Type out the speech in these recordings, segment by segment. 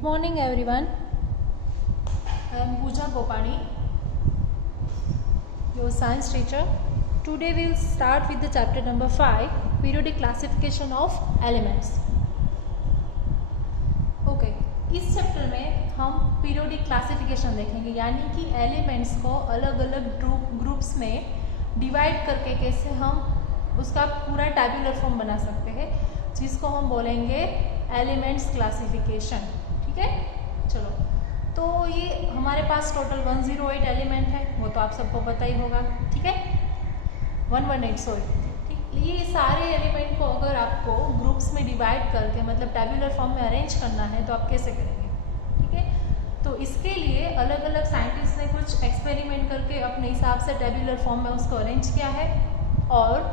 Good morning everyone. I am Pooja Gopani, your science teacher. Today we will start with the chapter number 5, periodic classification of elements. Okay, इस chapter में हम periodic classification देखेंगे, यानी कि elements को अलग अलग ग्रुप्स में डिवाइड करके कैसे हम उसका पूरा टैबुलर फॉर्म बना सकते हैं, जिसको हम बोलेंगे एलिमेंट्स क्लासिफिकेशन। ठीक है, चलो। तो ये हमारे पास टोटल 108 एलिमेंट है, वो तो आप सबको पता ही होगा। ठीक है, 118 सॉरी। ठीक, ये सारे एलिमेंट को अगर आपको ग्रुप्स में डिवाइड करके मतलब टैबुलर फॉर्म में अरेंज करना है तो आप कैसे करेंगे? ठीक है, तो इसके लिए अलग अलग साइंटिस्ट ने कुछ एक्सपेरिमेंट करके अपने हिसाब से टैबुलर फॉर्म में उसको अरेंज किया है, और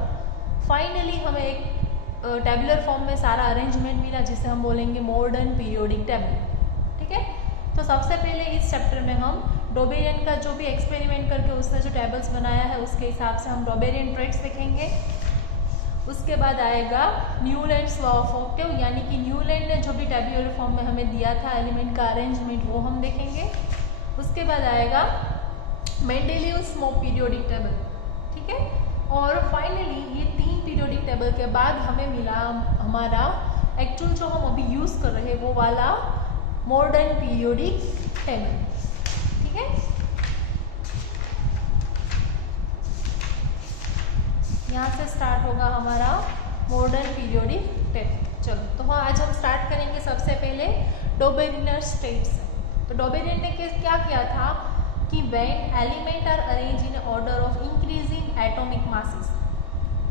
फाइनली हमें एक टैबुलर फॉर्म में सारा अरेंजमेंट मिला, जिसे हम बोलेंगे मॉडर्न पीरियोडिक टेबल। ठीक है, तो सबसे पहले इस चैप्टर में हम डोबेरियन का जो भी एक्सपेरिमेंट करके उसने जो टेबल्स बनाया है उसके हिसाब से हम डोबेरियन ट्रेड्स देखेंगे। उसके बाद आएगा न्यूलैंड्स लॉ ऑफ ऑक्टेव, यानी कि न्यूलैंड ने जो भी टैबुलर फॉर्म में हमें दिया था एलिमेंट का अरेंजमेंट, वो हम देखेंगे। उसके बाद आएगा मेंडेलियव्स पीरियोडिक टेबल। ठीक है, और फाइनली ये 3 पीरियोडिक टेबल के बाद हमें मिला हमारा एक्चुअल जो हम अभी यूज़ कर रहे हैं वो वाला मॉडर्न पीरियोडिक टेबल। ठीक है, यहाँ से स्टार्ट होगा हमारा मॉडर्न पीरियोडिक टेबल। चलो, तो हाँ, आज हम स्टार्ट करेंगे सबसे पहले डोबेरियन स्टेट्स से। तो डोबेरियन ने क्या किया था कि when element are arrange in order of increasing atomic masses,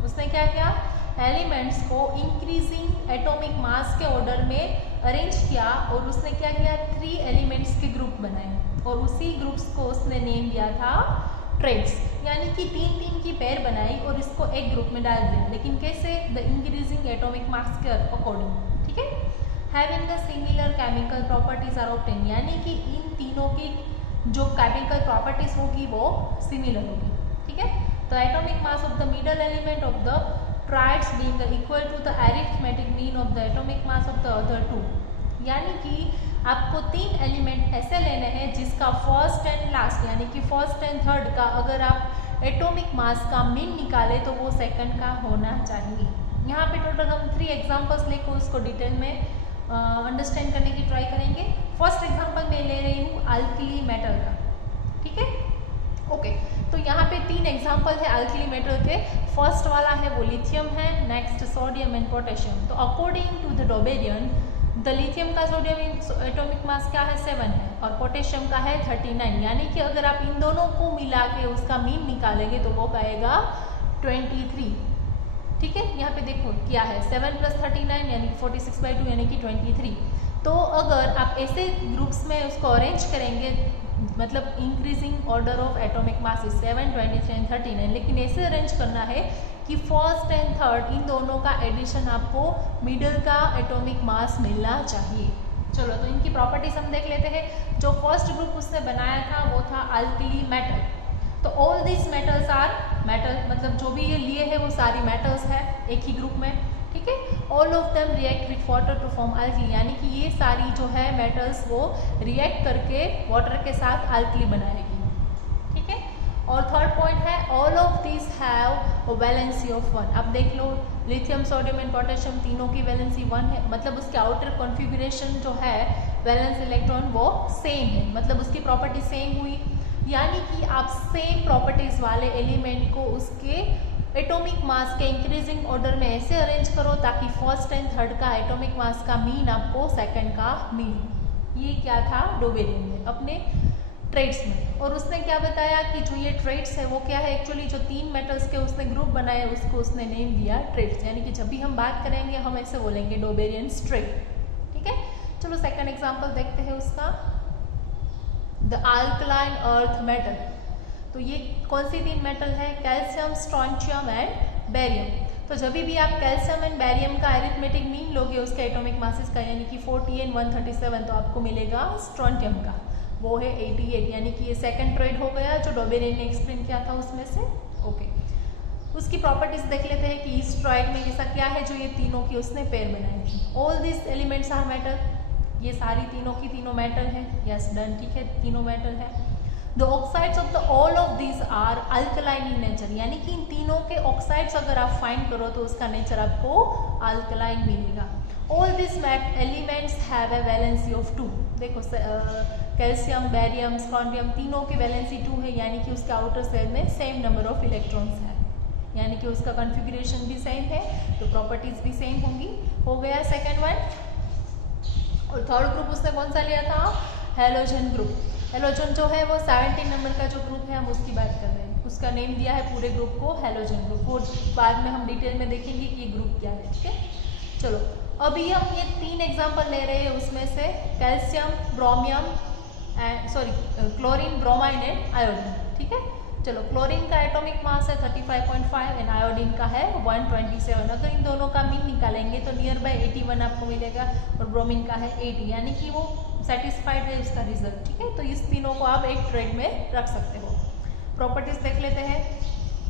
उसने क्या किया, एलिमेंट्स को इंक्रीजिंग एटॉमिक मास के ऑर्डर में अरेंज किया, और उसने क्या किया, 3 एलिमेंट्स के ग्रुप बनाए, और उसी ग्रुप्स को उसने नेम दिया था ट्रेड्स, यानी कि 3-3 की पेयर बनाई और इसको एक ग्रुप में डाल दिया, लेकिन कैसे, द इंक्रीजिंग एटॉमिक मास के अकॉर्डिंग। ठीक है, having the similar chemical properties are obtain, यानी कि इन तीनों की जो केमिकल प्रॉपर्टीज होगी वो सिमिलर होगी। ठीक है, तो atomic mass of the middle element of the triads being equal to the arithmetic mean of the atomic mass of the other 2, यानी कि आपको 3 एलिमेंट ऐसे लेने हैं जिसका फर्स्ट एंड लास्ट, यानी कि फर्स्ट एंड थर्ड का अगर आप एटॉमिक मास का मीन निकाले तो वो सेकंड का होना चाहिए। यहाँ पे टोटल हम 3 एग्जांपल्स लेकर उसको डिटेल में अंडरस्टैंड करने की ट्राई करेंगे। फर्स्ट एग्जांपल मैं ले रही हूँ अल्कली मेटल का। ठीक है, ओके, तो यहाँ पे 3 एग्जांपल है अल्कली मेटल के। फर्स्ट वाला है वो लिथियम है, नेक्स्ट सोडियम एंड पोटेशियम। तो according to the Dobereiner, the lithium का सोडियम एटॉमिक मास क्या है, 7 है, और पोटेशियम का है 39, यानी कि अगर आप इन दोनों को मिला के उसका मीन निकालेंगे तो वो आएगा 23। ठीक है, यहाँ पे देखो क्या है, 7 + 39 यानी कि 46/2 यानी कि 23। तो अगर आप ऐसे ग्रुप्स में उसको अरेंज करेंगे, मतलब increasing order of atomic mass 7, 23 and 39, लेकिन ऐसे अरेंज करना है कि फर्स्ट एंड थर्ड इन दोनों का एडिशन आपको मिडल का एटॉमिक मास मिलना चाहिए। चलो, तो इनकी प्रॉपर्टीज हम देख लेते हैं। जो फर्स्ट ग्रुप उसने बनाया था वो था अल्कली मेटल। तो all this metals are metal, मतलब जो भी ये लिए हैं वो सारी मेटल्स है एक ही ग्रुप में। ठीक है, all of them react with water to form alkali, यानी कि ये सारी जो है मेटल्स वो रिएक्ट करके वाटर के साथ अल्कली बनाएगी। ठीक है, और थर्ड पॉइंट है all of this have valency of 1। अब देख लो, लिथियम, सोडियम एंड पोटेशियम तीनों की वैलेंसी 1 है, मतलब उसके आउटर कॉन्फ़िगरेशन जो है वैलेंस इलेक्ट्रॉन वो सेम है, मतलब उसकी प्रॉपर्टी सेम हुई, यानी कि आप सेम प्रॉपर्टीज वाले एलिमेंट को उसके एटॉमिक मास के इंक्रीजिंग ऑर्डर में ऐसे अरेंज करो ताकि फर्स्ट एंड थर्ड का एटॉमिक मास का मीन आपको सेकंड का मीन। ये क्या था डोबेरियन ने अपने ट्रेड्स में, और उसने क्या बताया कि जो ये ट्रेड्स है वो क्या है, एक्चुअली जो 3 मेटल्स के उसने ग्रुप बनाए उसको उसने नेम दिया ट्रेड्स, यानी कि जब भी हम बात करेंगे हम ऐसे बोलेंगे डोबेरियन ट्रेड। ठीक है, चलो सेकंड एग्जांपल देखते हैं उसका, द अल्कलाइन अर्थ मेटल। तो ये कौन सी 3 मेटल है, कैल्शियम, स्ट्रोंशियम एंड बेरियम। तो जब भी आप कैल्शियम एंड बेरियम का अरिथमेटिक मीन लोगे उसके एटॉमिक मासेस का, यानी कि 40 एंड 137, तो आपको मिलेगा स्ट्रोंशियम का, वो है 88, यानी कि ये सेकंड ट्रेड हो गया जो डोबेरियन ने एक्सप्लेन किया था उसमें से। ओके, उसकी प्रॉपर्टीज देख लेते हैं कि इस ट्राइड में ऐसा क्या है जो ये तीनों की उसने पेयर बनाई थी। All this elements are metal, ये सारी तीनों की तीनों मेटल है, यस डन, ठीक है, तीनों मेटल है। The oxides of the all of this are alkaline in nature, यानी कि इन तीनों के ऑक्साइड्स अगर आप फाइंड करो तो उसका नेचर आपको अल्कलाइन मिलेगा। All this elements have a valency of 2। देखो कैल्शियम, बेरियम, स्ट्रोंडियम तीनों की वैलेंसी 2 है, यानी कि उसके आउटर शेल में सेम नंबर ऑफ इलेक्ट्रॉन्स है, यानी कि उसका कॉन्फ़िगरेशन भी सेम है तो प्रॉपर्टीज भी सेम होंगी। हो गया सेकेंड वन। और थर्ड ग्रुप उसने कौन सा लिया था? Halogen group. हेलोजन जो है वो 17 नंबर का जो ग्रुप है हम उसकी बात कर रहे हैं, उसका नेम दिया है पूरे ग्रुप को हेलोजन ग्रुप। वो बाद में हम डिटेल में देखेंगे कि ये ग्रुप क्या है, ठीक है। चलो अभी हम ये 3 एग्जाम्पल ले रहे हैं, उसमें से calcium, ब्रोमियम and chlorine, bromine and iodine, ठीक है। चलो क्लोरीन का एटॉमिक मास है 35.5 एंड आयोडीन का है 127। अगर इन दोनों का मीन निकालेंगे तो नियर बाय 81 आपको मिलेगा और ब्रोमीन का है 80, यानी कि वो सेटिस्फाइड है उसका रिजल्ट, ठीक है। तो इस तीनों को आप एक ट्रेड में रख सकते हो। प्रॉपर्टीज देख लेते हैं।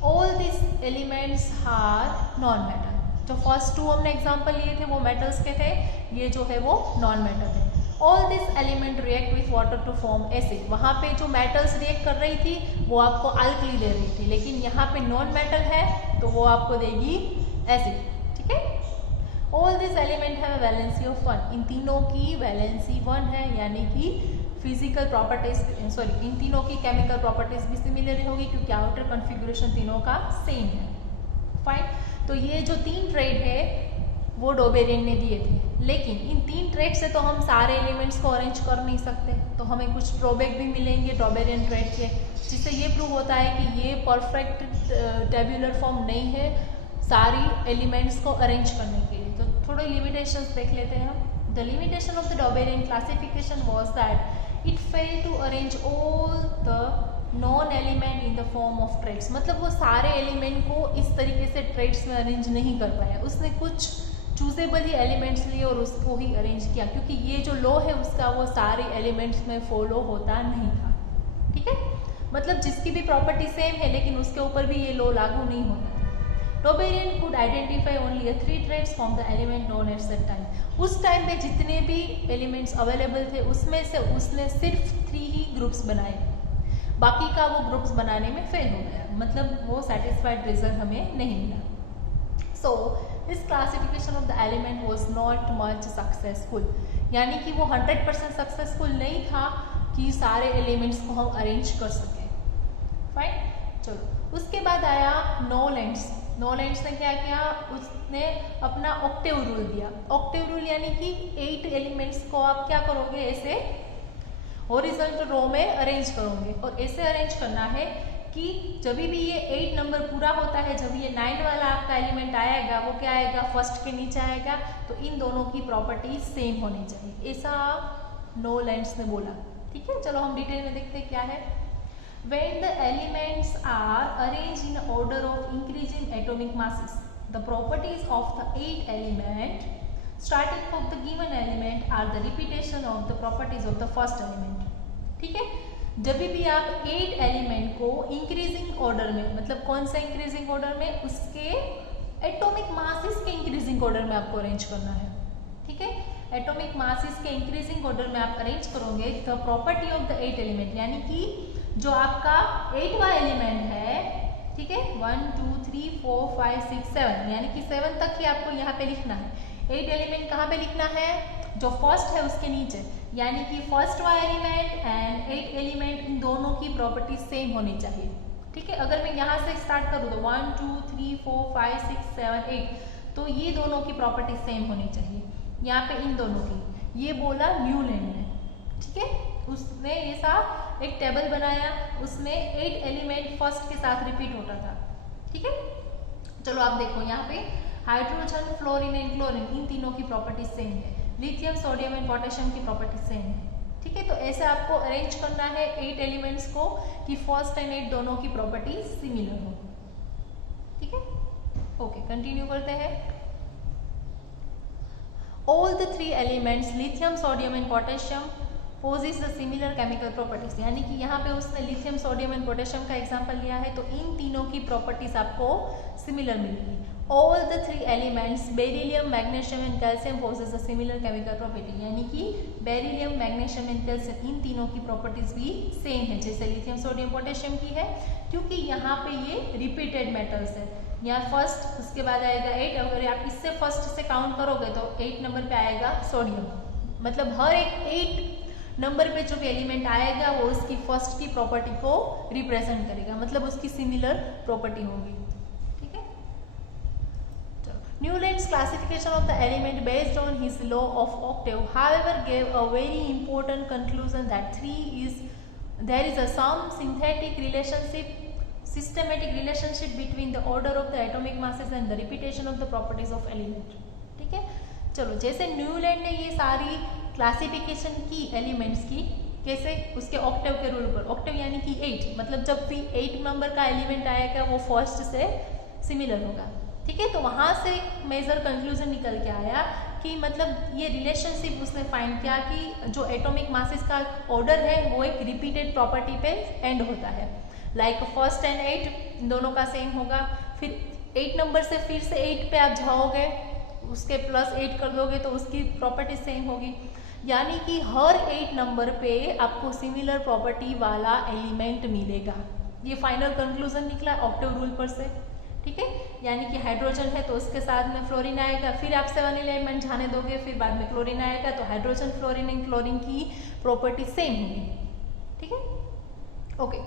All this elements are non metal. जो फर्स्ट 2 हमने एग्जाम्पल लिए थे वो मेटल्स के थे, ये जो है वो नॉन मेटल है। All this element react with water to form acid. वहाँ पे जो मेटल्स रिएक्ट कर रही थी वो आपको अल्कली दे रही थी, लेकिन यहाँ पे नॉन मेटल है तो वो आपको देगी एसिड, ठीक है। All this element have valency of 1। इन तीनों की वैलेंसी 1 है, यानी कि फिजिकल प्रॉपर्टीज इन तीनों की केमिकल प्रॉपर्टीज भी सिमिलर होगी क्योंकि आउटर कॉन्फ़िगरेशन तीनों का सेम है। फाइन। तो ये जो 3 ट्रेड है वो डोबेरियन ने दिए थे, लेकिन इन 3 ट्रेड से तो हम सारे एलिमेंट्स को अरेंज कर नहीं सकते, तो हमें कुछ ड्रॉबैक भी मिलेंगे डोबेरियन ट्रेड के, जिससे ये प्रूव होता है कि ये परफेक्ट टेबुलर फॉर्म नहीं है सारी एलिमेंट्स को अरेंज करने के लिए। तो थोड़े लिमिटेशंस देख लेते हैं हम। The limitation of the Dobereiner classification was that it fail to arrange all the known element in the form of triads. मतलब वो सारे एलिमेंट को इस तरीके से ट्रेड्स में अरेंज नहीं कर पाया, उसने कुछ चूजेबल ही एलिमेंट्स लिए और उसको ही अरेंज किया, क्योंकि ये जो लॉ है उसका वो सारे एलिमेंट्स में फॉलो होता नहीं था, ठीक है। मतलब जिसकी भी प्रॉपर्टी सेम है लेकिन उसके ऊपर भी ये लॉ लागू नहीं होता था। Dobereiner could identify only 3 triads from the element known at that time. उस टाइम पे जितने भी एलिमेंट्स अवेलेबल थे उसमें से उसने सिर्फ 3 ही ग्रुप्स बनाए, बाकी का वो ग्रुप्स बनाने में फेल हो गया, मतलब वो सेटिस्फाइड रिजल्ट हमें नहीं मिला। So this classification of the element was not much successful, यानी कि वो 100% सक्सेसफुल नहीं था कि सारे एलिमेंट्स को हम अरेंज कर सकें। फाइन। चलो उसके बाद आया नोलैंड्स। नोलैंड्स ने क्या किया? उसने अपना ऑक्टेव रूल दिया। ऑक्टेव रूल यानी कि 8 एलिमेंट्स को आप क्या करोगे, ऐसे हॉरिजॉन्टल रो में अरेंज करोगे, और ऐसे अरेंज करना है कि जब भी ये 8 नंबर पूरा होता है, जब ये 9 वाला आपका एलिमेंट आएगा वो क्या आएगा, फर्स्ट के नीचे आएगा, तो इन दोनों की प्रॉपर्टी सेम होनी चाहिए, ऐसा नोलैंड्स ने बोला, ठीक है। चलो हम डिटेल में देखते हैं क्या है। When the elements are arranged in order of increasing atomic masses, the properties of the 8 element starting from the given element are the repetition of the properties of the first element, ठीक है। जब भी आप 8 element को increasing order में, मतलब कौन सा इंक्रीजिंग ऑर्डर में, उसके एटॉमिक मासेस के इंक्रीजिंग ऑर्डर में आपको अरेंज करना है, ठीक है। एटॉमिक मासेस के इंक्रीजिंग ऑर्डर में आप अरेंज करोगे the property of the 8 element, यानी कि जो आपका 8वां एलिमेंट है, ठीक है, 1 2 3 4 5 6 7, यानी कि 7 तक ही आपको यहाँ पे लिखना है। 8 एलिमेंट कहाँ पे लिखना है, जो फर्स्ट है उसके नीचे, यानी कि फर्स्ट वाला एलिमेंट एंड 8 एलिमेंट, इन दोनों की प्रॉपर्टी सेम होनी चाहिए, ठीक है। अगर मैं यहाँ से स्टार्ट करूँ तो 1 2 3 4 5 6 7 8, तो ये दोनों की प्रॉपर्टी सेम होनी चाहिए, यहाँ पे इन दोनों की। ये बोला न्यूलैंड ने, ठीक है। उसने ऐसा एक टेबल बनाया, उसमें 8 एलिमेंट फर्स्ट के साथ रिपीट होता था, ठीक है। चलो आप देखो यहाँ पे हाइड्रोजन, फ्लोरीन एंड क्लोरीन, इन तीनों की प्रॉपर्टी सेम है। लिथियम, सोडियम एंड पोटेशियम की प्रॉपर्टी सेम है, ठीक है। तो ऐसे आपको अरेंज करना है 8 एलिमेंट्स को कि फर्स्ट एंड 8 दोनों की प्रॉपर्टी सिमिलर हो, ठीक है। ओके, कंटिन्यू करते हैं। All the 3 elements lithium, sodium and potassium possess the similar chemical properties, यानी कि यहाँ पे उसने लिथियम, सोडियम एंड पोटेशियम का एग्जांपल लिया है, तो इन तीनों की प्रॉपर्टीज आपको सिमिलर मिलेगी। All the three elements beryllium, magnesium and calcium possess the similar chemical property, यानी कि बेरिलियम, मैग्नीशियम एंड कैल्शियम इन तीनों की प्रॉपर्टीज भी सेम है जैसे लिथियम, सोडियम, पोटेशियम की है, क्योंकि यहाँ पे ये रिपीटेड मेटल्स है। यहाँ फर्स्ट, उसके बाद आएगा 8, अगर आप इससे फर्स्ट से काउंट करोगे तो 8 नंबर पे आएगा सोडियम, मतलब हर एक 8 नंबर पे जो भी एलिमेंट आएगा वो उसकी फर्स्ट की प्रॉपर्टी को रिप्रेजेंट करेगा, मतलब उसकी सिमिलर प्रॉपर्टी होगी। ठीक है, Newlands classification of the element based on his law of Octave however gave a very important conclusion that there is a some synthetic relationship, systematic relationship between the order of the atomic masses and the repetition of the properties of element। ठीक है, चलो जैसे Newland ने ये सारी classification की elements की, कैसे, उसके ऑक्टेव के रूल पर। ऑक्टेव यानी कि 8, मतलब जब भी 8 नंबर का एलिमेंट आएगा वो फर्स्ट से सिमिलर होगा। ठीक है, तो वहाँ से मेजर कंक्लूजन निकल के आया कि मतलब ये रिलेशनशिप उसने फाइंड किया कि जो एटॉमिक मासेस का ऑर्डर है वो एक रिपीटेड प्रॉपर्टी पे एंड होता है, लाइक फर्स्ट एंड 8 दोनों का सेम होगा। फिर 8 नंबर से फिर से 8 पे आप जाओगे, उसके प्लस 8 कर दोगे तो उसकी प्रॉपर्टी सेम होगी, यानी कि हर 8 नंबर पे आपको सिमिलर प्रॉपर्टी वाला एलिमेंट मिलेगा। ये फाइनल कंक्लूजन निकला ऑक्टेव रूल पर से। ठीक है, यानी कि हाइड्रोजन है तो उसके साथ में फ्लोरीन आएगा, फिर आप 7 एलिमेंट जाने दोगे, फिर बाद में क्लोरीन आएगा, तो हाइड्रोजन, फ्लोरीन एंड क्लोरीन की प्रॉपर्टी सेम होगी। ठीक है, ओके,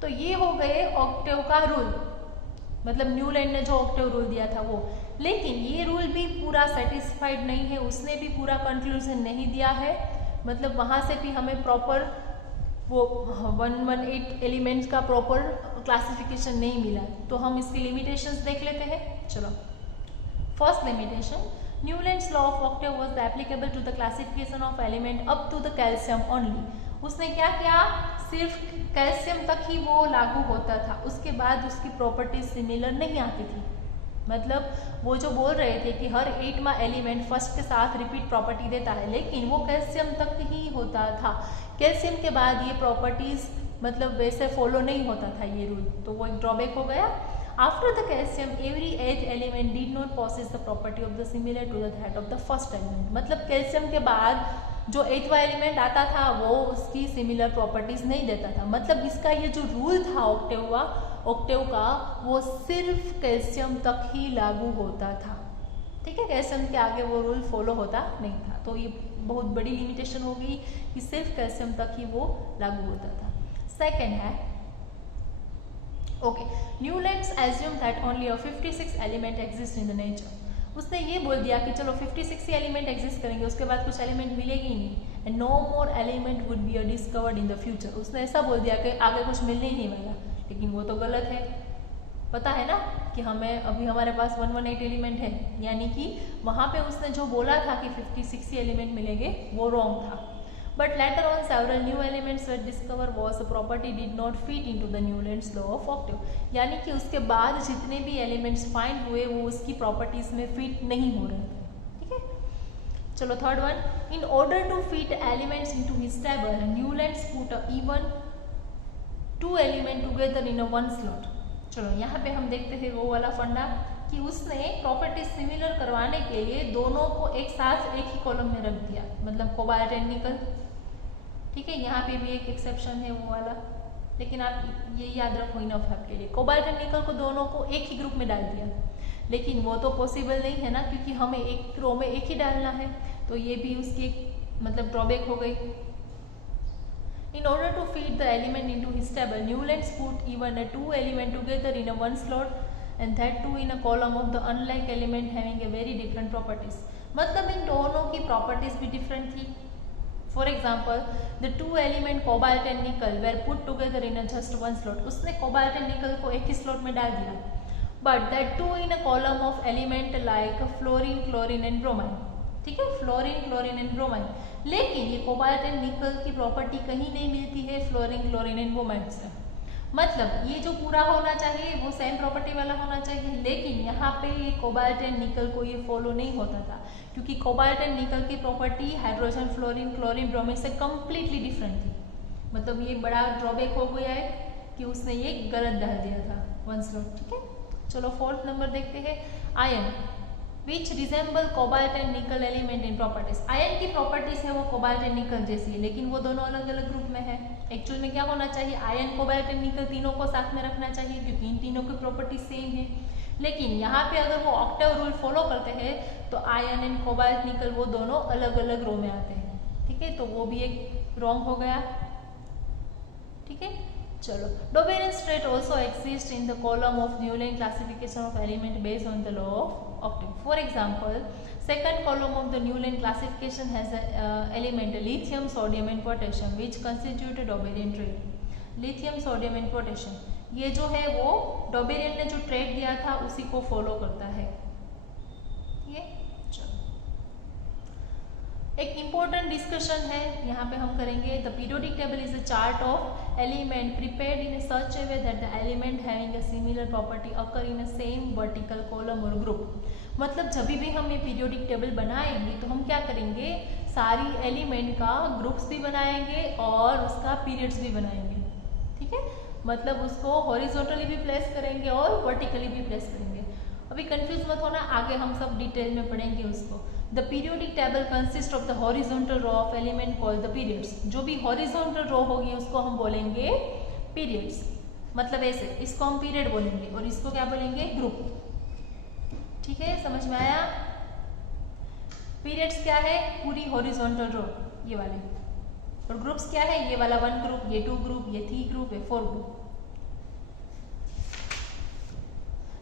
तो ये हो गए ऑक्टेव का रूल, मतलब न्यूलैंड ने जो ऑक्टेव रूल दिया था वो। लेकिन ये रूल भी पूरा सेटिस्फाइड नहीं है, उसने भी पूरा कंक्लूजन नहीं दिया है, मतलब वहाँ से भी हमें प्रॉपर वो 118 एलिमेंट्स का प्रॉपर क्लासिफिकेशन नहीं मिला। तो हम इसकी लिमिटेशंस देख लेते हैं। चलो, first limitation, Newlands law of octave was applicable to the classification of element up to the calcium only. उसने क्या किया, सिर्फ कैल्शियम तक ही वो लागू होता था, उसके बाद उसकी प्रॉपर्टीज सिमिलर नहीं आती थी। मतलब वो जो बोल रहे थे कि हर 8वां एलिमेंट फर्स्ट के साथ रिपीट प्रॉपर्टी देता है, लेकिन वो कैल्शियम तक ही होता था, कैल्शियम के बाद ये प्रॉपर्टीज मतलब वैसे फॉलो नहीं होता था ये रूल, तो वो एक ड्रॉबैक हो गया। After the calcium every 8th element did not possess the property of the similar to that of the first element, मतलब कैल्शियम के बाद जो 8वां एलिमेंट आता था वो उसकी सिमिलर प्रॉपर्टीज नहीं देता था। मतलब इसका ये जो रूल था ऑक्टेव का वो सिर्फ कैल्शियम तक ही लागू होता था। ठीक है, कैल्शियम के आगे वो रूल फॉलो होता नहीं था, तो ये बहुत बड़ी लिमिटेशन हो गई कि सिर्फ कैल्शियम तक ही वो लागू होता था। सेकेंड है, okay, Newlands assume that only 56 element exist in the nature. उसने ये बोल दिया कि चलो 56 ही एलिमेंट एग्जिस्ट करेंगे, उसके बाद कुछ एलिमेंट मिलेगी ही नहीं, and no more element would be discovered in the future. उसने ऐसा बोल दिया कि आगे कुछ मिलने ही नहीं वाला, लेकिन वो तो गलत है। पता है ना कि हमें अभी हमारे पास 118 एलिमेंट है, यानी कि वहाँ पे उसने जो बोला था कि 56 एलिमेंट मिलेंगे वो रॉन्ग था। But later on several new elements were discover was property did not fit into the Newlands law of Octave, यानी कि उसके बाद जितने भी एलिमेंट्स फाइंड हुए वो उसकी प्रॉपर्टीज में फिट नहीं हो रहे थे। ठीक है, चलो third one, in order to fit elements into his table Newlands put even 2 element together in a 1 slot. चलो यहाँ पे हम देखते हैं वो वाला फंडा कि उसने प्रॉपर्टी सिमिलर करवाने के लिए दोनों को एक साथ एक ही कॉलम में रख दिया, मतलब कोबाल्ट एंड निकल। ठीक है, यहाँ पे भी एक एक्सेप्शन है वो वाला, लेकिन आप ये याद रखो इनफ है आपके लिए, कोबाल्ट एंड निकल को दोनों को एक ही ग्रुप में डाल दिया, लेकिन वो तो पॉसिबल नहीं है ना, क्योंकि हमें एक रो में एक ही डालना है, तो ये भी उसकी एक मतलब ड्रॉबैक हो गई। In order to fit the element into his table, Newlands put even a 2 element together in a 1 slot, and that too in a column of the unlike element having a very different properties. मतलब इन दोनों की properties भी different थी। For example, the 2 element cobalt and nickel were put together in just 1 slot. उसने cobalt and nickel को एक ही slot में डाल दिया, but that too in a column of element like fluorine, chlorine and bromine. ठीक है, फ्लोरीन, क्लोरीन एंड ब्रोमाइन, लेकिन ये कोबाल्ट एंड निकल की प्रॉपर्टी कहीं नहीं मिलती है फ्लोरीन, क्लोरीन एंड ब्रोमाइन से। मतलब ये जो पूरा होना चाहिए वो सेम प्रॉपर्टी वाला होना चाहिए, लेकिन यहाँ पे ये कोबाल्ट एंड निकल को ये फॉलो नहीं होता था, क्योंकि कोबाल्ट एंड निकल की property hydrogen, fluorine, chlorine, bromine से कम्प्लीटली डिफरेंट थी। मतलब ये बड़ा ड्रॉबैक हो गया है कि उसने ये गलत डाल दिया था वन स्लॉट। ठीक है, चलो फोर्थ नंबर देखते हैं। Ion which resemble cobalt and निकल एलिमेंट इन प्रॉपर्टीज। आयन की प्रॉपर्टीज है वो कोबाल्ट एंड निकल जैसी है, लेकिन वो दोनों अलग अलग ग्रुप में है। एक्चुअल में क्या होना चाहिए, आयन, कोबाल्ट एंड निकल तीनों को साथ में रखना चाहिए, क्योंकि इन तीनों की प्रॉपर्टी सेम है। लेकिन यहाँ पे अगर वो ऑक्टेव रूल फॉलो करते हैं तो आयन एंड कोबाल्ट निकल वो दोनों अलग अलग रो में आते हैं। ठीक है, तो वो भी एक रॉन्ग हो गया। ठीक है, चलो Dobereiner state also exist in the column of Newland classification of element based on the law of octave. For example, second column of the Newland classification has element lithium, sodium and potassium which constitute a Doberian trait. Lithium, sodium and potassium ये जो है वो डोबेरियन ने जो trade दिया था उसी को फॉलो करता है। ये चलो एक इम्पोर्टेंट डिस्कशन है यहाँ पे हम करेंगे। The periodic table is a chart of element prepared in such A way that the element having a similar property occur in a same vertical column और ग्रुप। मतलब जब भी हम ये पीरियोडिक टेबल बनाएंगे तो हम क्या करेंगे, सारी एलिमेंट का ग्रुप्स भी बनाएंगे और उसका पीरियड्स भी बनाएंगे। ठीक है, मतलब उसको हॉरिजॉन्टली भी प्लेस करेंगे और वर्टिकली भी प्लेस करेंगे। अभी कंफ्यूज मत होना, आगे हम सब डिटेल में पढ़ेंगे उसको। The periodic table consist of the horizontal row of element called the periods. जो भी हॉरिजॉन्टल रो होगी उसको हम बोलेंगे पीरियड्स। मतलब ऐसे, इसको हम पीरियड बोलेंगे और इसको क्या बोलेंगे, ग्रुप। ठीक है, समझ में आया। पीरियड्स क्या है, पूरी हॉरिजॉन्टल रो ये वाली, और ग्रुप्स क्या है, ये वाला 1 ग्रुप, ये 2 ग्रुप, ये 3 ग्रुप, ये 4 group.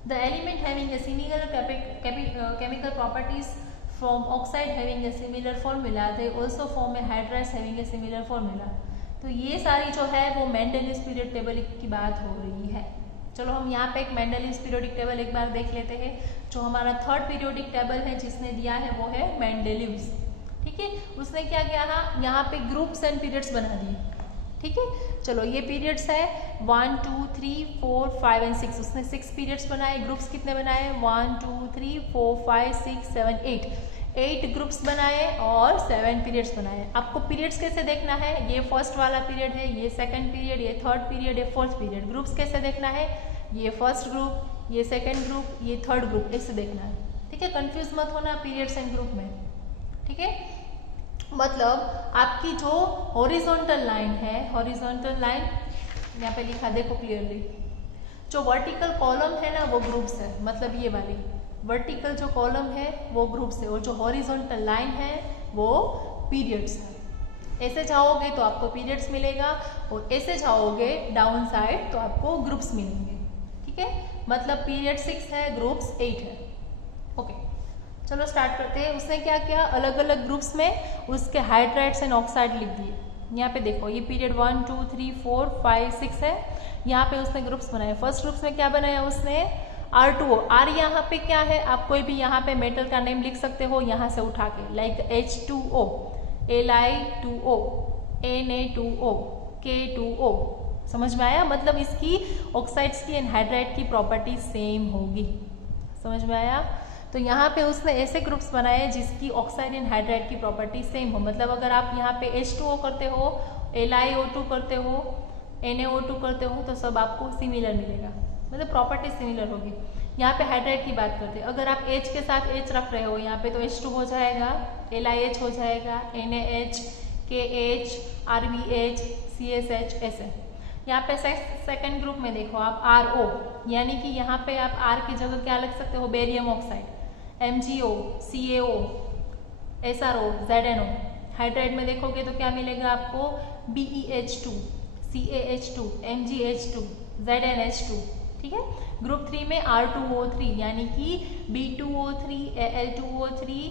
The element having a similar chemical properties from oxide having a similar formula, they also form a hydrides having a similar formula. तो ये सारी जो है वो मेंडलीव्स पीरियड टेबल की बात हो रही है। चलो हम यहाँ पे एक मेंडलीव्स पीरियोडिक टेबल एक बार देख लेते हैं। जो हमारा थर्ड पीरियोडिक टेबल है जिसने दिया है वो है मेंडलीव्स। ठीक है, उसने क्या किया था, यहाँ पे ग्रुप्स एंड पीरियड्स बना दिए। ठीक है, चलो ये पीरियड्स है 1 2 3 4 5 एंड 6। उसने 6 पीरियड्स बनाए। ग्रुप्स कितने बनाए, 1 2 3 4 5 6 7 8 ग्रुप्स बनाए और 7 पीरियड्स बनाए। आपको पीरियड्स कैसे देखना है, ये फर्स्ट वाला पीरियड है, ये सेकंड पीरियड, ये थर्ड पीरियड, ये फोर्थ पीरियड। ग्रुप्स कैसे देखना है, ये फर्स्ट ग्रुप, ये सेकंड ग्रुप, ये थर्ड ग्रुप, ऐसे देखना है। ठीक है, कंफ्यूज मत होना पीरियड्स एंड ग्रुप में। ठीक है, मतलब आपकी जो हॉरिजॉन्टल लाइन है, हॉरिजॉन्टल लाइन यहाँ पे लिखा देखो क्लियरली, जो वर्टिकल कॉलम है ना वो ग्रुप्स है। मतलब ये वाली वर्टिकल जो कॉलम है वो ग्रुप्स है और जो हॉरिजॉन्टल लाइन है वो पीरियड्स है। ऐसे जाओगे तो आपको पीरियड्स मिलेगा और ऐसे जाओगे डाउन साइड तो आपको ग्रुप्स मिलेंगे। ठीक है, मतलब पीरियड 6 है, ग्रुप्स 8 है। ओके, चलो स्टार्ट करते हैं। उसने क्या किया, अलग अलग ग्रुप्स में उसके हाइड्राइड्स एंड ऑक्साइड लिख दिए। यहाँ पे देखो ये पीरियड 1 2 3 4 5 6 है। यहाँ पे उसने ग्रुप्स बनाए। फर्स्ट ग्रुप्स में क्या बनाया उसने, R2O। R यहाँ पे क्या है, आप कोई भी यहाँ पे मेटल का नेम लिख सकते हो यहाँ से उठा के, like H2O, Li2O, Na2O, K2O। समझ में आया, मतलब इसकी ऑक्साइड्स की एंड हाइड्राइड की प्रॉपर्टी सेम होगी। समझ में आया। तो यहाँ पे उसने ऐसे ग्रुप्स बनाए जिसकी ऑक्साइड एंड हाइड्राइड की प्रॉपर्टी सेम हो। मतलब अगर आप यहाँ पे H2O करते हो, LiO2 करते हो, NaO2 करते हो तो सब आपको सिमिलर मिलेगा, मतलब प्रॉपर्टी सिमिलर होगी। यहाँ पे हाइड्राइड की बात करते हैं, अगर आप H के साथ H रख रहे हो यहाँ पे तो H2 हो जाएगा, LiH हो जाएगा, NaH, KH, RBH, CSH ऐसे। यहाँ पे सेकंड ग्रुप में देखो आप RO, यानी कि यहाँ पे आप R की जगह क्या लिख सकते हो, barium oxide, MgO, CaO, SRO, ZnO। Hydride में देखोगे तो क्या मिलेगा आपको, BeH2, CaH2, MgH2, ZnH2। ठीक है, ग्रुप 3 में R2O3 यानी कि B2O3, Al2O3,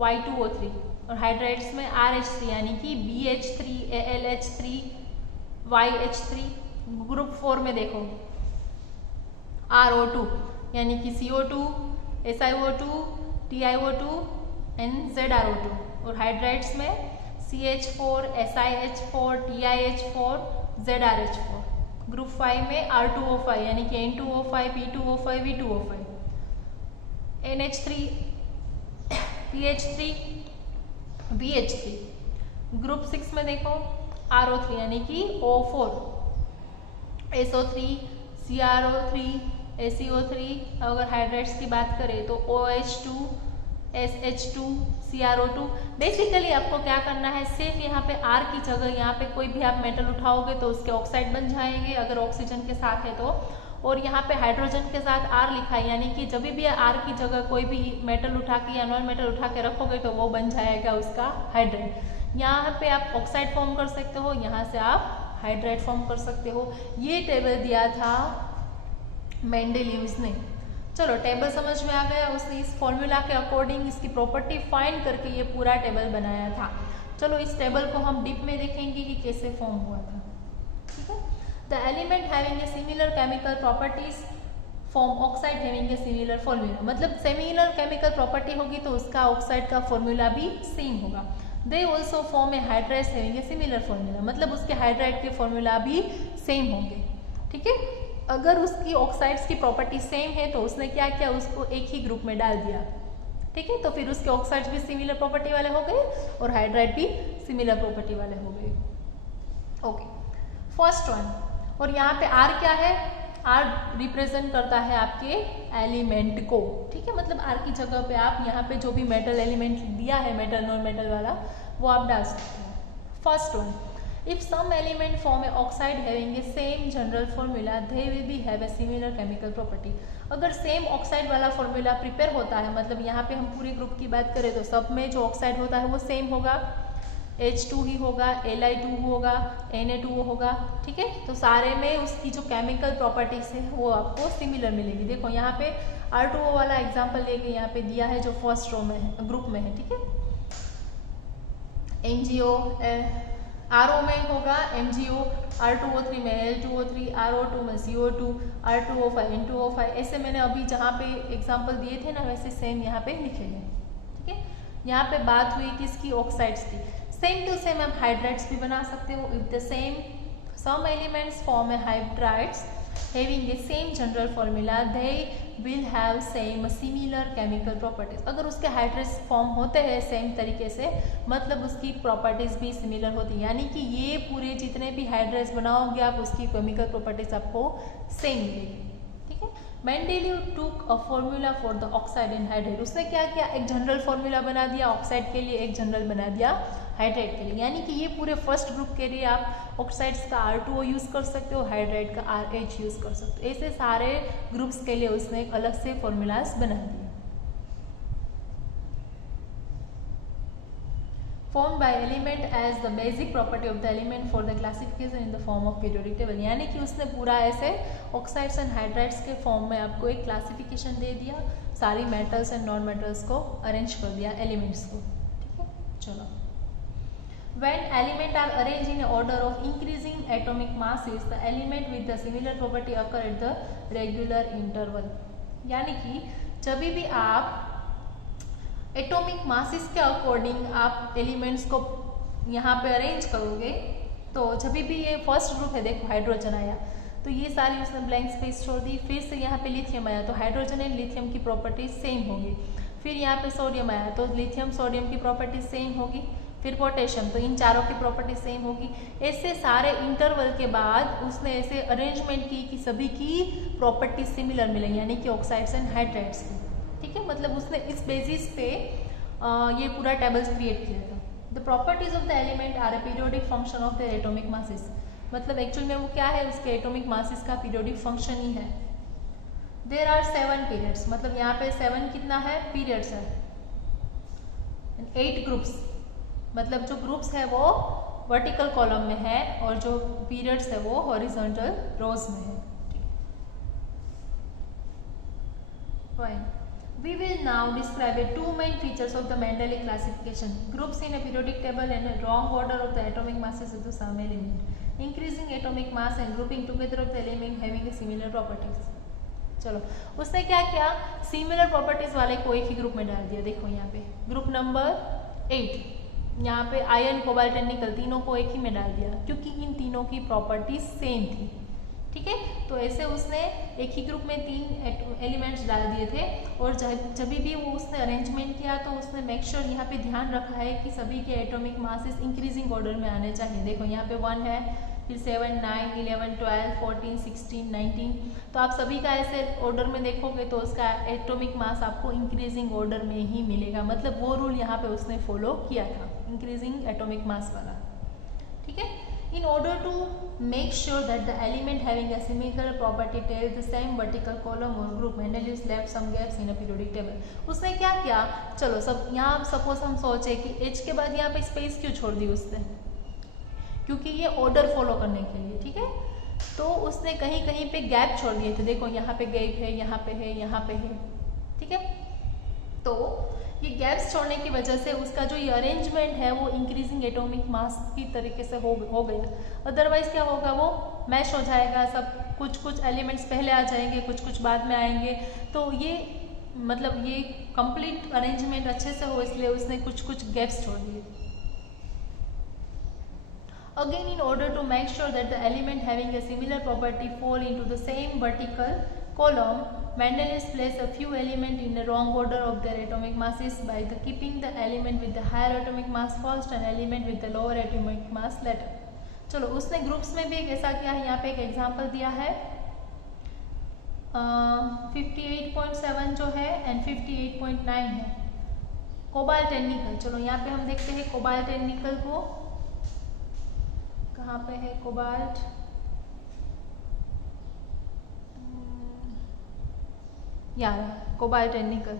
Y2O3 और हाइड्राइड्स में RH3 यानी कि BH3, AlH3, YH3। ग्रुप 4 में देखो RO2 यानी कि CO2, SiO2, TiO2 and ZrO2 और हाइड्राइड्स में CH4, SiH4, TiH4, ZrH4। Group 5 में R2O5 यानी कि N2O5, P2O5, V2O5, NH3, PH3, BH3। Group 6 में देखो RO3 यानी कि O4, SO3, CrO3, ACO3। अगर हाइड्रेट्स की बात करें तो OH2, SH2, CrO2। बेसिकली आपको क्या करना है, सिर्फ यहाँ पे R की जगह यहाँ पे कोई भी आप मेटल उठाओगे तो उसके ऑक्साइड बन जाएंगे अगर ऑक्सीजन के साथ है तो, और यहाँ पे हाइड्रोजन के साथ R लिखा है यानी कि जब भी R की जगह कोई भी मेटल उठा के या नॉन मेटल उठा के रखोगे तो वो बन जाएगा उसका हाइड्रेट। यहाँ पे आप ऑक्साइड फॉर्म कर सकते हो, यहाँ से आप हाइड्रेट फॉर्म कर सकते हो। ये टेबल दिया था मेंडेलिव्स ने। चलो टेबल समझ में आ गया, उसने इस फॉर्मूला के अकॉर्डिंग इसकी प्रॉपर्टी फाइंड करके ये पूरा टेबल बनाया था। चलो इस टेबल को हम डीप में देखेंगे कि कैसे फॉर्म हुआ था। ठीक है, the element having a similar chemical properties form oxide having a similar formula. मतलब सिमिलर केमिकल प्रॉपर्टी होगी तो उसका ऑक्साइड का फॉर्मूला भी सेम होगा। They also form A hydrates having a similar formula, मतलब उसके हाइड्रेट के फॉर्मूला भी सेम होंगे। ठीक है, अगर उसकी ऑक्साइड्स की प्रॉपर्टी सेम है तो उसने क्या किया, उसको एक ही ग्रुप में डाल दिया। ठीक है, तो फिर उसके ऑक्साइड्स भी सिमिलर प्रॉपर्टी वाले हो गए और हाइड्रेट भी सिमिलर प्रॉपर्टी वाले हो गए। Okay, first one. और यहाँ पे R क्या है, R रिप्रेजेंट करता है आपके एलिमेंट को। ठीक है, मतलब R की जगह पे आप यहाँ पे जो भी मेटल एलिमेंट दिया है, मेटल नॉन मेटल वाला, वो आप डाल सकते हो। First one, if some element form a oxide having a same general formula they will be have a similar chemical property। अगर सेम ऑक्साइड वाला फॉर्मूला प्रिपेयर होता है, मतलब यहाँ पे हम पूरे ग्रुप की बात करें तो सब में जो ऑक्साइड होता है वो सेम होगा, H2 ही होगा, Li2 होगा, Na2 होगा। ठीक है, तो सारे में उसकी जो केमिकल प्रॉपर्टीज है वो आपको सिमिलर मिलेगी। देखो यहाँ पे R2O वाला एग्जाम्पल लेके यहाँ पे दिया है जो फर्स्ट रो में है, ग्रुप में है। ठीक है, MgO RO में होगा MgO, R2O3 में L2O3, RO2 में CO2, R2O5 N2O5। ऐसे मैंने अभी जहाँ पे एग्जाम्पल दिए थे ना वैसे सेम यहाँ पे लिखे हैं। ठीक है, यहाँ पे बात हुई किसकी, ऑक्साइड्स की। सेम टू सेम आप हाइड्राइड्स भी बना सकते हो। If the same some elements form a hydrides having the same general formula they will have same similar chemical properties. अगर उसके हाइड्रेट्स फॉर्म होते हैं सेम तरीके से, मतलब उसकी प्रॉपर्टीज भी सिमिलर होती है, यानी कि ये पूरे जितने भी हाइड्रेट्स बनाओगे आप उसकी केमिकल प्रॉपर्टीज आपको सेम मिलेगी। ठीक है, मेंडेलीव टूक a formula for the oxide and hydrate. उसने क्या किया, एक जनरल फॉर्मूला बना दिया ऑक्साइड के लिए, एक जनरल बना दिया हाइड्रेट के लिए। यानी कि ये पूरे फर्स्ट ग्रुप के लिए आप ऑक्साइड्स का R2O यूज़ कर सकते हो, हाइड्रेट का RH यूज़ कर सकते हो। ऐसे सारे ग्रुप्स के लिए उसने एक अलग से फॉर्मूलाज बना दिए। Form by element as the basic property of the element for the classification in the form of periodic table. यानी कि उसने पूरा ऐसे ऑक्साइड्स एंड हाइड्राइड्स के फॉर्म में आपको एक क्लासिफिकेशन दे दिया, सारी मेटल्स एंड नॉन मेटल्स को अरेंज कर दिया, एलिमेंट्स को। ठीक है, चलो। When elements are arranged in order of increasing atomic masses, the element with the similar property occur at the regular interval। यानी कि जब भी आप एटॉमिक मासेस के अकॉर्डिंग आप एलिमेंट्स को यहाँ पे अरेंज करोगे, तो जब भी ये फर्स्ट ग्रुप है, देखो हाइड्रोजन आया तो ये सारी उसने ब्लैंक स्पेस छोड़ दी। फिर से यहाँ पे लिथियम आया तो हाइड्रोजन एंड लिथियम की प्रॉपर्टीज सेम होगी। फिर यहाँ पे सोडियम आया तो लिथियम सोडियम की प्रॉपर्टीज सेम होगी। फिर पोटेशियम, तो इन चारों की प्रॉपर्टी सेम होगी। ऐसे सारे इंटरवल के बाद उसने ऐसे अरेंजमेंट की कि सभी की प्रॉपर्टी सिमिलर मिले, यानी कि ऑक्साइड्स एंड हाइड्राइड्स की। ठीक है, मतलब उसने इस बेसिस पे ये पूरा टेबल्स क्रिएट किया था। The properties of the element are a periodic function of the atomic masses. मतलब एक्चुअल में वो क्या है, उसके एटॉमिक मासेस का पीरियोडिक फंक्शन ही है। देयर आर 7 पीरियड्स, मतलब यहाँ पे 7 कितना है, पीरियड्स है। 8 ग्रुप्स, मतलब जो ग्रुप्स है वो वर्टिकल कॉलम में है और जो पीरियड्स है वो हॉरिजॉन्टल रोज में है। Fine. We will now describe the 2 main features of the Mendelian classification: groups in a periodic table and a wrong order of the atomic masses of the same element, increasing atomic mass and grouping together of the element having a similar properties। चलो, उसने क्या किया, similar properties वाले को एक ही group में डाल दिया। देखो यहाँ पे ग्रुप नंबर 8, यहाँ पे आयरन कोबाल्ट एंड निकल तीनों को एक ही में डाल दिया, क्योंकि इन तीनों की प्रॉपर्टी सेम थी। ठीक है। तो ऐसे उसने एक ही ग्रुप में 3 एलिमेंट्स डाल दिए थे और जब भी वो उसने अरेंजमेंट किया तो उसने मेक श्योर यहाँ पे ध्यान रखा है कि सभी के एटॉमिक मासेस इंक्रीजिंग ऑर्डर में आने चाहिए। देखो यहाँ पे 1 है, फिर 7, 9, 11, 12, 14, 16, 19, तो आप सभी का ऐसे ऑर्डर में देखोगे तो उसका एटॉमिक मास आपको इंक्रीजिंग ऑर्डर में ही मिलेगा। मतलब वो रूल यहाँ पे उसने फॉलो किया था, इंक्रीजिंग एटॉमिक मास वाला, ठीक है। In order to make sure that the element having a similar property tells the same vertical column or group, Mendeleev left some gaps in a periodic table. उसने क्या किया, चलो सब यहाँ सपोज हम सोचे कि H के बाद यहाँ पे स्पेस क्यों छोड़ दी उसने, क्योंकि ये ऑर्डर फॉलो करने के लिए, ठीक है। तो उसने कहीं कहीं पे गैप छोड़ दिए थे, देखो यहाँ पे गैप है, यहाँ पे है, यहाँ पे है, ठीक है। तो ये गैप्स छोड़ने की वजह से उसका जो ये अरेंजमेंट है वो इंक्रीजिंग एटॉमिक मास की तरीके से हो गया। अदरवाइज क्या होगा, वो मैश हो जाएगा, सब कुछ एलिमेंट्स पहले आ जाएंगे, कुछ बाद में आएंगे। तो ये मतलब ये कंप्लीट अरेंजमेंट अच्छे से हो, इसलिए उसने कुछ गैप्स छोड़ दिए। Again, in order to make sure that the element having a similar property fall into the same vertical column, Mendeleev placed a few elements in the wrong order of their atomic masses by keeping the element with the higher atomic mass first and element with the lower atomic mass later. चलो उसने groups में भी एक ऐसा किया है, यहाँ पे एक एग्जांपल दिया है 58.7 जो है एंड 58.9 है, कोबाल्ट एंड निकल। चलो यहाँ पे हम देखते हैं कोबाल्ट एंड निकल को, कहाँ पे है कोबाल्ट, यार कोबाल्ट एंड निकल।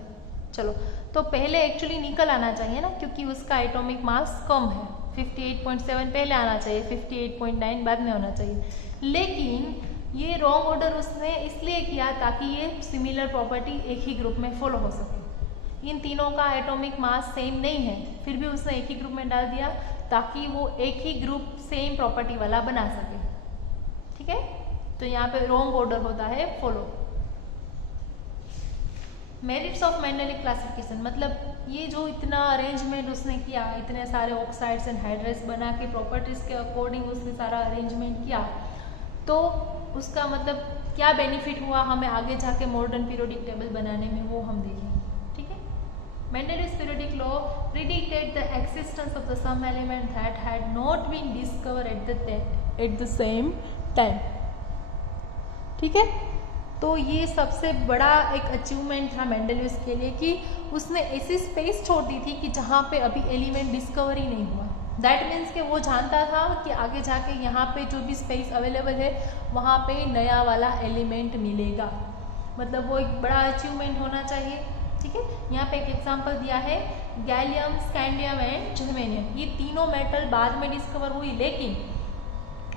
चलो तो पहले एक्चुअली निकल आना चाहिए ना, क्योंकि उसका एटॉमिक मास कम है, 58.7 पहले आना चाहिए, 58.9 बाद में होना चाहिए। लेकिन ये रॉन्ग ऑर्डर उसने इसलिए किया ताकि ये सिमिलर प्रॉपर्टी एक ही ग्रुप में फॉलो हो सके। इन तीनों का एटॉमिक मास सेम नहीं है, फिर भी उसने एक ही ग्रुप में डाल दिया ताकि वो एक ही ग्रुप सेम प्रॉपर्टी वाला बना सके, ठीक है। तो यहाँ पे रॉन्ग ऑर्डर होता है follow. Merits of Mendeleev classification, मतलब ये जो इतना अरेंजमेंट उसने किया, इतने सारे ऑक्साइड्स एंड हाइड्रेट्स बना के प्रॉपर्टीज के अकॉर्डिंग उसने सारा अरेंजमेंट किया, तो उसका मतलब क्या बेनिफिट हुआ हमें आगे जाके मॉडर्न पीरियोडिक टेबल बनाने में, वो हम देखेंगे, ठीक है। Mendeleev's periodic law predicted the existence of the some element that had not been discovered at the same time, ठीक है। तो ये सबसे बड़ा एक अचीवमेंट था मेंडेलीव के लिए कि उसने ऐसी स्पेस छोड़ दी थी कि जहाँ पे अभी एलिमेंट डिस्कवर ही नहीं हुआ। दैट मीन्स कि वो जानता था कि आगे जाके यहाँ पे जो भी स्पेस अवेलेबल है वहाँ पे नया वाला एलिमेंट मिलेगा, मतलब वो एक बड़ा अचीवमेंट होना चाहिए, ठीक है। यहाँ पे एक एग्जांपल दिया है गैलियम, स्कैंडियम एंड जर्मेनियम, ये तीनों मेटल बाद में डिस्कवर हुई, लेकिन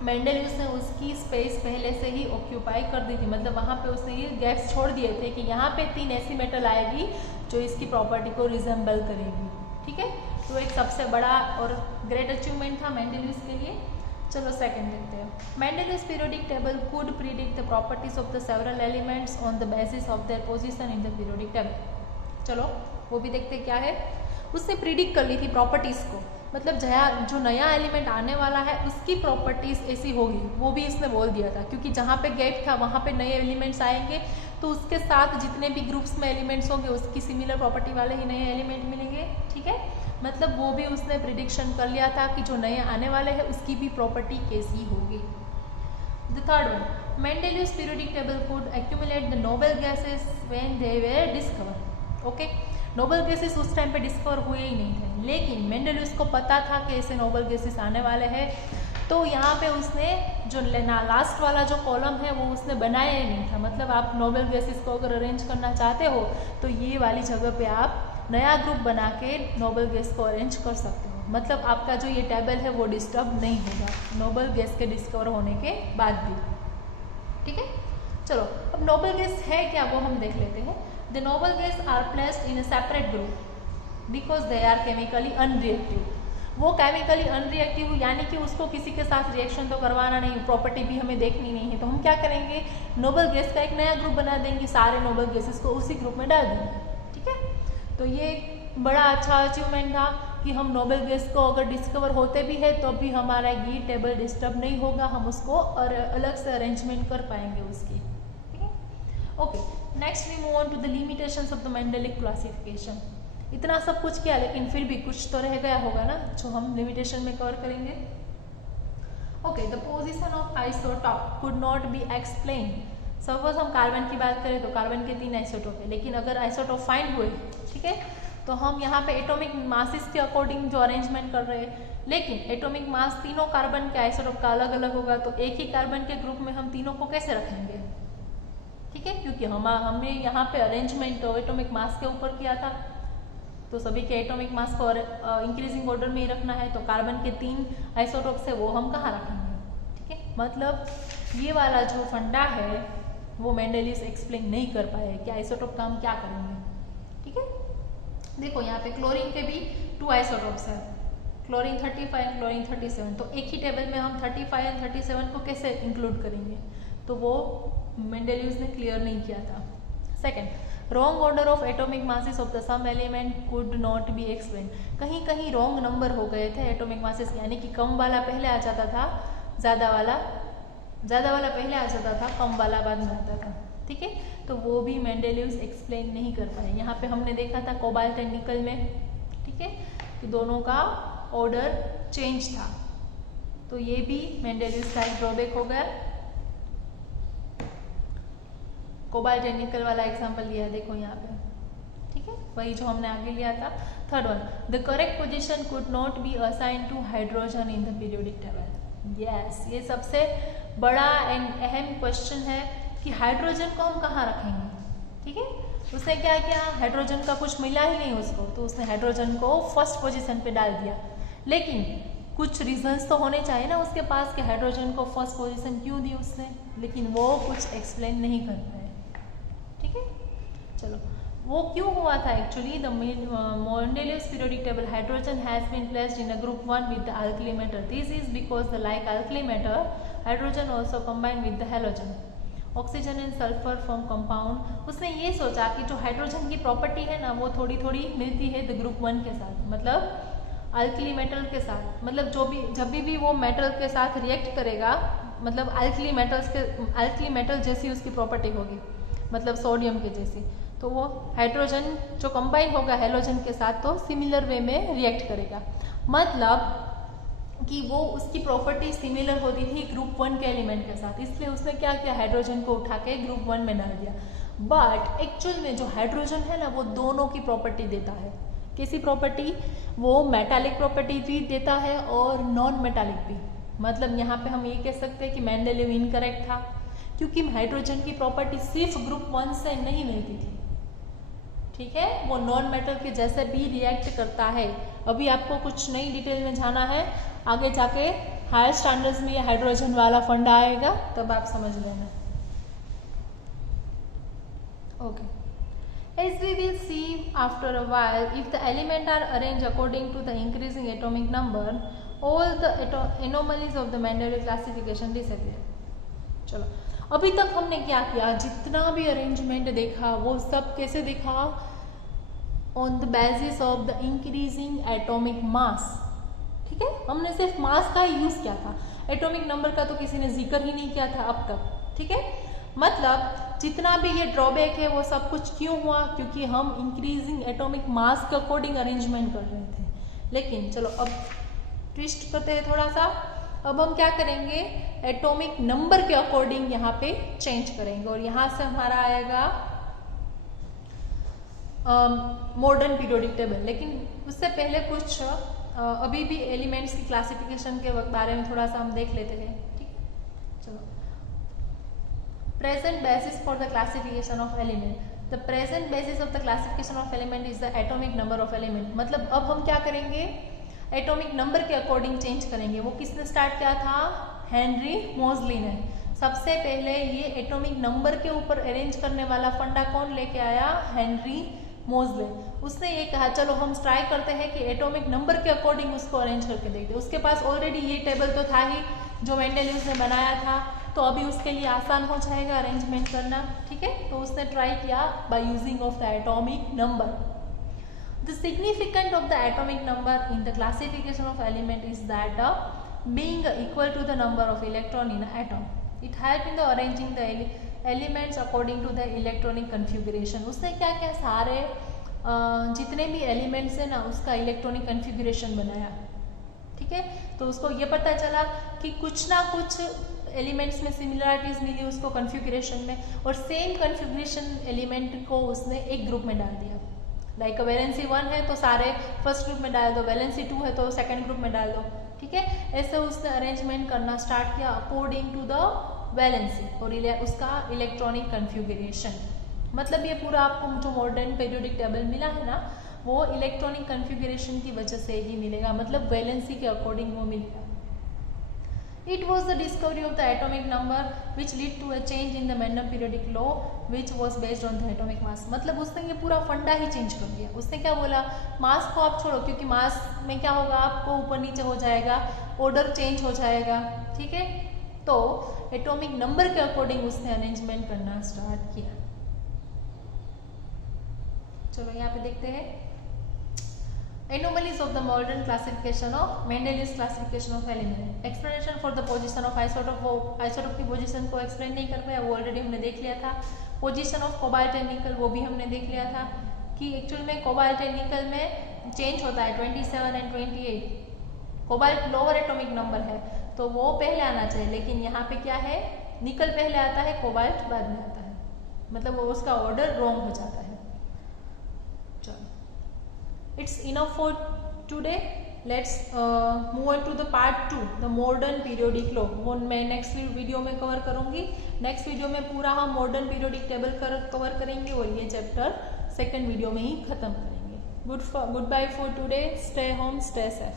मेंडेलीव ने उसकी स्पेस पहले से ही ऑक्यूपाई कर दी थी, मतलब वहाँ पे उसने ये गैप्स छोड़ दिए थे कि यहाँ पे 3 ऐसी मेटल आएगी जो इसकी प्रॉपर्टी को रिजेंबल करेगी, ठीक है। तो एक सबसे बड़ा और ग्रेट अचीवमेंट था मेंडेलीव के लिए। चलो सेकंड देखते हैं। Mendeleev's periodic table could predict the properties of the several elements on the basis of their position in the periodic table. चलो वो भी देखते क्या है। उसने प्रिडिक्ट कर ली थी प्रॉपर्टीज को, मतलब जो नया एलिमेंट आने वाला है उसकी प्रॉपर्टीज ऐसी होगी, वो भी इसने बोल दिया था, क्योंकि जहाँ पे गैप था वहाँ पे नए एलिमेंट्स आएंगे तो उसके साथ जितने भी ग्रुप्स में एलिमेंट्स होंगे उसकी सिमिलर प्रॉपर्टी वाले ही नए एलिमेंट मिलेंगे, ठीक है। मतलब वो भी उसने प्रिडिक्शन कर लिया था कि जो नए आने वाले हैं उसकी भी प्रॉपर्टी कैसी होगी। The third one, Mendeleev's periodic table could accumulate the noble gases when they were discovered. Okay, noble gases उस टाइम पे डिस्कवर हुए ही नहीं थे, लेकिन मेंडेलीव्स को पता था कि ऐसे नोबेल गैसेस आने वाले हैं, तो यहाँ पे उसने जो लास्ट वाला जो कॉलम है वो उसने बनाया ही नहीं था। मतलब आप नोबेल गैसेस को अगर अरेंज करना चाहते हो तो ये वाली जगह पे आप नया ग्रुप बना के नोबेल गैस को अरेंज कर सकते हो, मतलब आपका जो ये टेबल है वो डिस्टर्ब नहीं होगा नोबेल गैस के डिस्कवर होने के बाद भी, ठीक है। चलो अब नोबेल गैस है क्या वो हम देख लेते हैं। The noble gas are placed in a separate group because they are chemically unreactive. वो केमिकली अनरिएक्टिव यानी कि उसको किसी के साथ रिएक्शन तो करवाना नहीं, प्रॉपर्टी भी हमें देखनी नहीं है, तो हम क्या करेंगे, नोबेल गैस का एक नया ग्रुप बना देंगे, सारे नोबेल गैसेस को उसी ग्रुप में डाल देंगे, ठीक है। तो ये एक बड़ा अच्छा अचीवमेंट था कि हम नोबेल गैस को अगर डिस्कवर होते भी है तो भी हमारा ये टेबल डिस्टर्ब नहीं होगा, हम उसको और अलग से अरेंजमेंट कर पाएंगे उसकी। ठीक है, okay. Next we move on to the limitations of the Mendeleev classification. इतना सब कुछ किया लेकिन फिर भी कुछ तो रह गया होगा ना जो हम लिमिटेशन में कवर करेंगे। Okay, the position of isotope could not be explain. Suppose हम कार्बन की बात करें तो कार्बन के 3 आइसोटॉप है, लेकिन अगर आइसोटॉप फाइंड हुए, ठीक है, तो हम यहाँ पे एटॉमिक मासेस के अकॉर्डिंग जो अरेंजमेंट कर रहे हैं, लेकिन एटॉमिक मास तीनों कार्बन के आइसोटॉप का अलग अलग होगा, तो एक ही कार्बन के ग्रुप में हम तीनों को कैसे रखेंगे? ठीक है, क्योंकि हमने यहाँ पे अरेंजमेंट एटॉमिक मास के ऊपर किया था, तो सभी के एटॉमिक मास को इंक्रीजिंग ऑर्डर में ही रखना है, तो कार्बन के 3 आइसोटॉप्स है वो हम कहाँ रखेंगे? ठीक है, मतलब ये वाला जो फंडा है वो मेंडेलियस एक्सप्लेन नहीं कर पाए कि आइसोटॉप का हम क्या करेंगे। ठीक है, देखो यहाँ पे क्लोरीन के भी 2 आइसोटॉप्स है, क्लोरीन 35 एंड क्लोरीन 37, तो एक ही टेबल में हम 35 एंड 37 को कैसे इंक्लूड करेंगे? तो वो मेंडेलियस ने क्लियर नहीं किया था। Second, wrong order of atomic masses of the some element could not be explain. कहीं कहीं रॉन्ग नंबर हो गए थे एटॉमिक मासेस, यानी कि कम वाला पहले आ जाता था, ज़्यादा वाला पहले आ जाता था, कम वाला बाद में आता था। ठीक है, तो वो भी मेंडेलियस एक्सप्लेन नहीं कर पाए। यहाँ पे हमने देखा था कोबाल्ट एंड निकल में, ठीक है, कि दोनों का ऑर्डर चेंज था, तो ये भी मेंडेलियस का एक ड्रॉबैक हो गया। कोबाल्ट एंड निकल वाला एग्जांपल लिया देखो यहाँ पे, ठीक है, वही जो हमने आगे लिया था। Third one, the correct position could not be assign to hydrogen in the periodic table. Yes, ये सबसे बड़ा एंड अहम क्वेश्चन है कि हाइड्रोजन को हम कहाँ रखेंगे। ठीक है, उसने क्या किया, हाइड्रोजन का कुछ मिला ही नहीं उसको, तो उसने हाइड्रोजन को फर्स्ट पोजीशन पे डाल दिया, लेकिन कुछ रीजंस तो होने चाहिए ना उसके पास कि हाइड्रोजन को फर्स्ट पोजीशन क्यों दी उसने, लेकिन वो कुछ एक्सप्लेन नहीं कर पाए। ठीक है, चलो वो क्यों हुआ था? Actually the Mendeleev's periodic table hydrogen has been placed in a group 1 with the alkali matter. This is because the like alkali matter hydrogen also combined with the halogen, oxygen and sulphur form compound. उसने ये सोचा कि जो hydrogen की property है ना वो थोड़ी थोड़ी मिलती है द ग्रुप 1 के साथ, मतलब अल्कली मेटल के साथ, मतलब जब भी वो मेटल के साथ रिएक्ट करेगा, मतलब अल्कली मेटल जैसी उसकी प्रॉपर्टी होगी, मतलब सोडियम के जैसी, तो वो हाइड्रोजन जो कंबाइन होगा हेलोजन के साथ तो सिमिलर वे में रिएक्ट करेगा, मतलब कि वो उसकी प्रॉपर्टी सिमिलर होती थी ग्रुप 1 के एलिमेंट के साथ, इसलिए उसने क्या किया, हाइड्रोजन को उठा के ग्रुप 1 में डाल दिया। बट एक्चुअल में जो हाइड्रोजन है ना वो दोनों की प्रॉपर्टी देता है। कैसी प्रॉपर्टी? वो मेटालिक प्रॉपर्टी भी देता है और नॉन मेटालिक भी। मतलब यहाँ पे हम ये कह सकते हैं कि मेंडेलीव इनकरेक्ट था, क्योंकि हाइड्रोजन की प्रॉपर्टी सिर्फ ग्रुप 1 से नहीं मिलती थी। ठीक है, वो नॉन मेटल के जैसे भी रिएक्ट करता है। अभी आपको कुछ नई डिटेल में जाना है, आगे जाके हायर स्टैंडर्ड्स में ये हाइड्रोजन वाला फंडा आएगा तब आप समझ लेना। Okay, as we will see after a while, if the elements are arranged according to the increasing atomic number, all the anomalies of the Mendeleev classification disappear. चलो, अभी तक हमने क्या किया, जितना भी अरेंजमेंट देखा वो सब कैसे देखा, on the basis of the increasing atomic mass. ठीक है, हमने सिर्फ मास का यूज किया था, एटॉमिक नंबर का तो किसी ने जिक्र ही नहीं किया था अब तक। ठीक है, मतलब जितना भी ये ड्रॉबैक है वो सब कुछ क्यों हुआ, क्योंकि हम इंक्रीजिंग एटॉमिक मास के अकॉर्डिंग अरेंजमेंट कर रहे थे। लेकिन चलो अब ट्विस्ट करते हैं थोड़ा सा, अब हम क्या करेंगे, एटॉमिक नंबर के अकॉर्डिंग यहाँ पे चेंज करेंगे, और यहाँ से हमारा आएगा मॉडर्न पीरियोडिक टेबल। लेकिन उससे पहले कुछ अभी भी एलिमेंट्स की क्लासिफिकेशन के बारे में थोड़ा सा हम देख लेते हैं। ठीक है, चलो, present basis for the classification of element. The present basis of the classification of element is the atomic number of element. मतलब अब हम क्या करेंगे, एटॉमिक नंबर के अकॉर्डिंग चेंज करेंगे। वो किसने स्टार्ट किया था? हेनरी मोजली ने। सबसे पहले ये एटॉमिक नंबर के ऊपर अरेंज करने वाला फंडा कौन लेके आया? हेनरी मोजले। उसने ये कहा चलो हम ट्राई करते हैं कि एटॉमिक नंबर के अकॉर्डिंग उसको अरेंज करके देखते। उसके पास ऑलरेडी ये टेबल तो था ही जो मेंडेलियस ने बनाया था, तो अभी उसके लिए आसान हो जाएगा अरेंजमेंट करना। ठीक है, तो उसने ट्राई किया by using of the atomic number. The significance of the atomic number in the classification of element is that being equal to the number of electron in an atom, it help in the arranging the elements according to the electronic configuration. उसने क्या क्या सारे जितने भी elements है ना उसका electronic configuration बनाया, ठीक है। तो उसको ये पता चला कि कुछ ना कुछ एलिमेंट्स में सिमिलरिटीज मिली उसको कन्फिगरेशन में, और सेम कन्फिगरेशन एलिमेंट को उसने एक ग्रुप में डाल दिया। लाइक वैलेंसी 1 है तो सारे फर्स्ट ग्रुप में डाल दो, वैलेंसी 2 है तो सेकंड ग्रुप में डाल दो, ठीक है। ऐसे उसने अरेंजमेंट करना स्टार्ट किया अकॉर्डिंग टू द वैलेंसी और उसका इलेक्ट्रॉनिक कन्फिगरेशन। मतलब ये पूरा आपको जो मॉडर्न पीरियोडिक टेबल मिला है ना वो इलेक्ट्रॉनिक कन्फिगरेशन की वजह से ही मिलेगा, मतलब वैलेंसी के अकॉर्डिंग वो मिलेगा। It was the discovery of the atomic number which lead to a change in the Mendel periodic law which was based on the atomic mass। मतलब उसने ये पूरा फंडा ही चेंज कर दिया। उसने क्या बोला, मास को आप छोड़ो क्योंकि मास में क्या होगा आपको ऊपर नीचे हो जाएगा, ऑर्डर चेंज हो जाएगा, ठीक है। तो एटॉमिक नंबर के अकॉर्डिंग उसने अरेंजमेंट करना स्टार्ट किया। चलो यहाँ पे देखते हैं anomalies of the modern classification of Mendelian classification of element। explanation for the position of isotope की पोजीशन को एक्सप्लेन नहीं कर पाया, वो ऑलरेडी हमने देख लिया था। पोजीशन ऑफ कोबाल्ट एंड निकल वो भी हमने देख लिया था कि एक्चुअल में कोबाल्ट एंड निकल में चेंज होता है 27 and 28। Cobalt lower atomic number है तो वो पहले आना चाहिए, लेकिन यहाँ पे क्या है निकल पहले आता है कोबाल्ट बाद में आता है, मतलब वो उसका ऑर्डर रॉन्ग हो जाता है। It's enough for today. Let's move on to the part 2, the modern periodic law। वो मैं नेक्स्ट वीडियो में कवर करूँगी। नेक्स्ट वीडियो में पूरा हम मॉडर्न पीरियोडिक टेबल कवर करेंगे और ये चैप्टर सेकंड वीडियो में ही खत्म करेंगे। Good bye for today. Stay home, stay safe.